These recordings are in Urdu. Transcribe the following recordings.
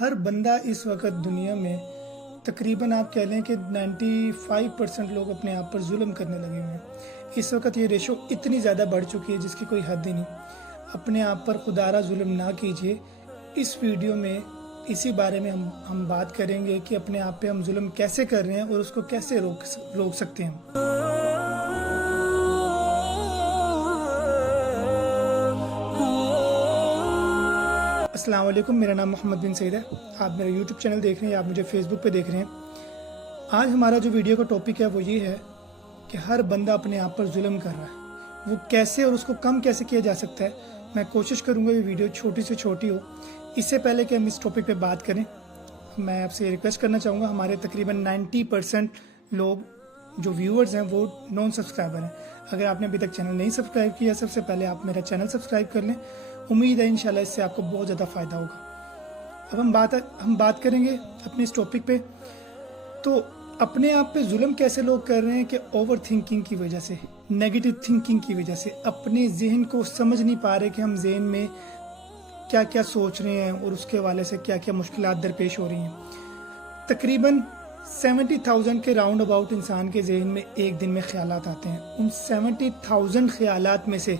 ہر بندہ اس وقت دنیا میں تقریباً آپ کہہ لیں کہ 95% لوگ اپنے آپ پر ظلم کرنے لگے ہوئے ہیں۔ اس وقت یہ ریشو اتنی زیادہ بڑھ چکی ہے جس کی کوئی حد ہی نہیں۔ اپنے آپ پر خدارہ ظلم نہ کیجیے۔ اس ویڈیو میں اسی بارے میں ہم بات کریں گے کہ اپنے آپ پہ ہم ظلم کیسے کر رہے ہیں اور اس کو کیسے روک سکتے ہیں۔ السلام علیکم، میرا نام محمد بن سعید ہے۔ آپ میرا یوٹیوب چینل دیکھ رہے ہیں، آپ مجھے فیس بک پہ دیکھ رہے ہیں۔ آج ہمارا جو ویڈیو کا ٹاپک ہے وہ یہ ہے کہ ہر بندہ اپنے آپ پر ظلم کر رہا ہے، وہ کیسے اور اس کو کم کیسے کیا جا سکتا ہے۔ میں کوشش کروں گا یہ ویڈیو چھوٹی سے چھوٹی ہو۔ اس سے پہلے کہ ہم اس ٹاپک پہ بات کریں، میں آپ سے ریکویسٹ کرنا چاہوں گا، ہمارے تقریباً 90% لوگ جو ویورز ہیں وہ نان سبسکرائبر ہیں۔ اگر آپ نے ابھی تک چینل نہیں سبسکرائب کیا، سب سے پہلے آپ میرا چینل سبسکرائب کر لیں۔ امید ہے انشاءاللہ اس سے آپ کو بہت زیادہ فائدہ ہوگا۔ اب ہم بات کریں گے اپنے اس ٹاپک پہ۔ تو اپنے آپ پہ ظلم کیسے لوگ کر رہے ہیں کہ اوور تھنکنگ کی وجہ سے، نیگیٹو تھنکنگ کی وجہ سے، اپنے ذہن کو سمجھ نہیں پا رہے کہ ہم ذہن میں کیا کیا سوچ رہے ہیں اور اس کے حوالے سے کیا کیا مشکلات درپیش ہو رہی ہیں۔ تقریباً 70,000 کے راؤنڈ اباؤٹ انسان کے ذہن میں ایک دن میں خیالات آتے ہیں۔ ان 70,000 خیالات میں سے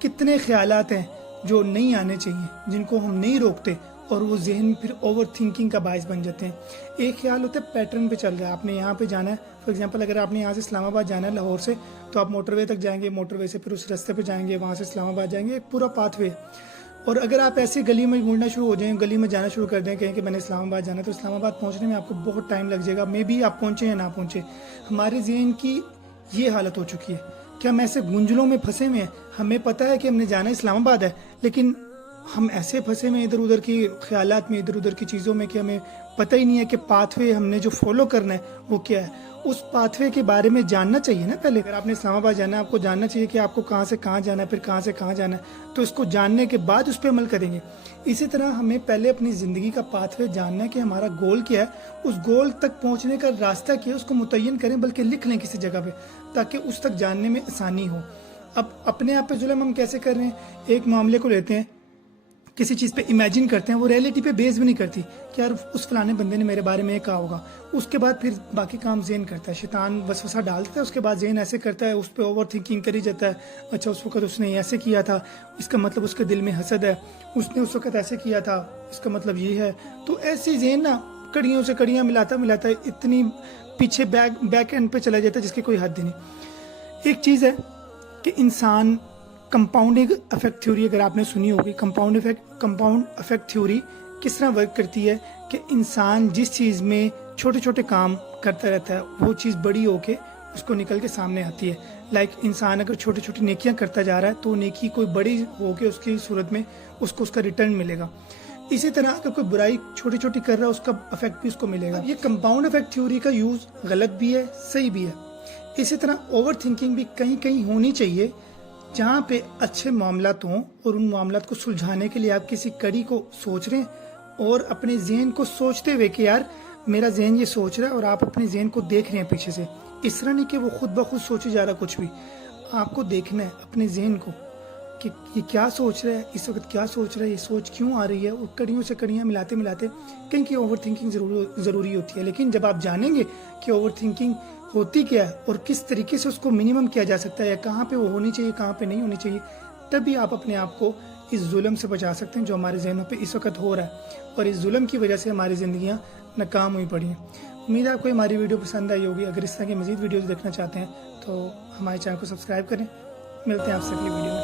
کتنے خیالات ہیں جو نہیں آنے چاہیے، جن کو ہم نہیں روکتے اور وہ ذہن پھر اوور تھنکنگ کا باعث بن جاتے ہیں۔ ایک خیال ہوتا ہے پیٹرن پہ چل رہا ہے، آپ نے یہاں پہ جانا ہے، فار ایگزامپل اگر آپ نے یہاں سے اسلام آباد جانا ہے لاہور سے، تو آپ موٹر وے تک جائیں گے، موٹر وے سے پھر اس رستے پہ جائیں گے، وہاں سے اسلام آباد جائیں گے، ایک پورا پاتھ وے۔ اور اگر آپ ایسی گلی میں مڑنا شروع ہو جائیں، گلی میں جانا شروع کر دیں، کہیں کہ میں نے اسلام آباد جانا ہے، تو اسلام آباد پہنچنے میں آپ کو بہت ٹائم لگ جائے گا، مے بی آپ پہنچے یا نہ پہنچے۔ ہمارے ذہن کی یہ حالت ہو چکی ہے کہ ہم ایسے گنجلوں میں پھنسے ہوئے ہیں۔ ہمیں پتہ ہے کہ ہم نے جانا اسلام آباد ہے، لیکن ہم ایسے پھنسے ہوئے ادھر ادھر کی خیالات میں، ادھر ادھر کی چیزوں میں کہ ہمیں پتہ ہی نہیں ہے کہ پاتھ وے ہم نے جو فالو کرنا ہے وہ کیا ہے۔ اس پاتھ وے کے بارے میں جاننا چاہیے نا پہلے۔ اگر آپ نے اسلام آباد جانا ہے، آپ کو جاننا چاہیے کہ آپ کو کہاں سے کہاں جانا ہے، پھر کہاں سے کہاں جانا ہے، تو اس کو جاننے کے بعد اس پہ عمل کریں گے۔ اسی طرح ہمیں پہلے اپنی زندگی کا پاتھ وے جاننا ہے کہ ہمارا گول کیا ہے، اس گول تک پہنچنے کا راستہ کیا ہے، اس کو متعین کریں، بلکہ لکھ لیں کسی جگہ پہ، تاکہ اس تک جاننے میں آسانی ہو۔ اب اپنے آپ پہ ظلم ہم کیسے کر رہے ہیں؟ ایک معاملے کو لیتے ہیں، کسی چیز پہ امیجن کرتے ہیں، وہ ریئلٹی پہ بیس بھی نہیں کرتی کہ یار اس فلانے بندے نے میرے بارے میں یہ کہا ہوگا۔ اس کے بعد پھر باقی کام ذہن کرتا ہے، شیطان وسوسہ ڈالتا ہے، اس کے بعد ذہن ایسے کرتا ہے، اس پہ اوور تھنکنگ کری جاتا ہے۔ اچھا اس وقت اس نے ایسے کیا تھا، اس کا مطلب اس کے دل میں حسد ہے، اس نے اس وقت ایسے کیا تھا، اس کا مطلب یہ ہے۔ تو ایسے ذہن نا کڑیوں سے کڑیاں ملاتا اتنی پیچھے بیک اینڈ پہ چلا جاتا ہے جس کی کوئی حد نہیں۔ ایک چیز ہے کہ انسان کمپاؤنڈنگ افیکٹ تھیوری اگر آپ نے سنی ہوگی، کمپاؤنڈ افیکٹ تھیوری کس طرح ورک کرتی ہے کہ انسان جس چیز میں چھوٹے چھوٹے کام کرتا رہتا ہے، وہ چیز بڑی ہو کے اس کو نکل کے سامنے آتی ہے۔ لائک انسان اگر چھوٹی چھوٹی نیکیاں کرتا جا رہا ہے تو نیکی کوئی بڑی ہو کے اس کی صورت میں اس کو اس کا ریٹرن ملے گا۔ اسی طرح اگر کوئی برائی چھوٹی چھوٹی کر رہا ہے، اس کا افیکٹ بھی اس کو ملے گا۔ یہ کمپاؤنڈ افیکٹ تھیوری کا یوز غلط بھی ہے، صحیح بھی ہے۔ اسی طرح اوور تھنکنگ بھی کہیں کہیں ہونی چاہیے، جہاں پہ اچھے معاملات ہوں اور ان معاملات کو سلجھانے کے لیے آپ کسی کڑی کو سوچ رہے ہیں اور اپنے ذہن کو سوچتے ہوئے کہ یار میرا ذہن یہ سوچ رہا ہے، اور آپ اپنے ذہن کو دیکھ رہے ہیں پیچھے سے۔ اس طرح نہیں کہ وہ خود بخود سوچے جا رہا کچھ بھی، آپ کو دیکھنا ہے اپنے ذہن کو کہ یہ کیا سوچ رہا ہے، اس وقت کیا سوچ رہا ہے، یہ سوچ کیوں آ رہی ہے، اور کڑیوں سے کڑیاں ملاتے کہیں کہ اوور تھنکنگ ضروری ہوتی ہے۔ لیکن جب آپ جانیں گے کہ اوور تھنکنگ ہوتی کیا ہے اور کس طریقے سے اس کو منیمم کیا جا سکتا ہے، یا کہاں پہ وہ ہونی چاہیے، کہاں پہ نہیں ہونی چاہیے، تبھی آپ اپنے آپ کو اس ظلم سے بچا سکتے ہیں جو ہمارے ذہنوں پہ اس وقت ہو رہا ہے، اور اس ظلم کی وجہ سے ہماری زندگیاں ناکام ہوئی پڑی ہیں۔ امید ہے آپ کو ہماری ویڈیو پسند آئی ہوگی۔ اگر اس طرح کی مزید ویڈیوز دیکھنا چاہتے ہیں تو ہمارے چینل کو سبسکرائب کریں۔ ملتے ہیں آپ سے اگلی ویڈیو میں۔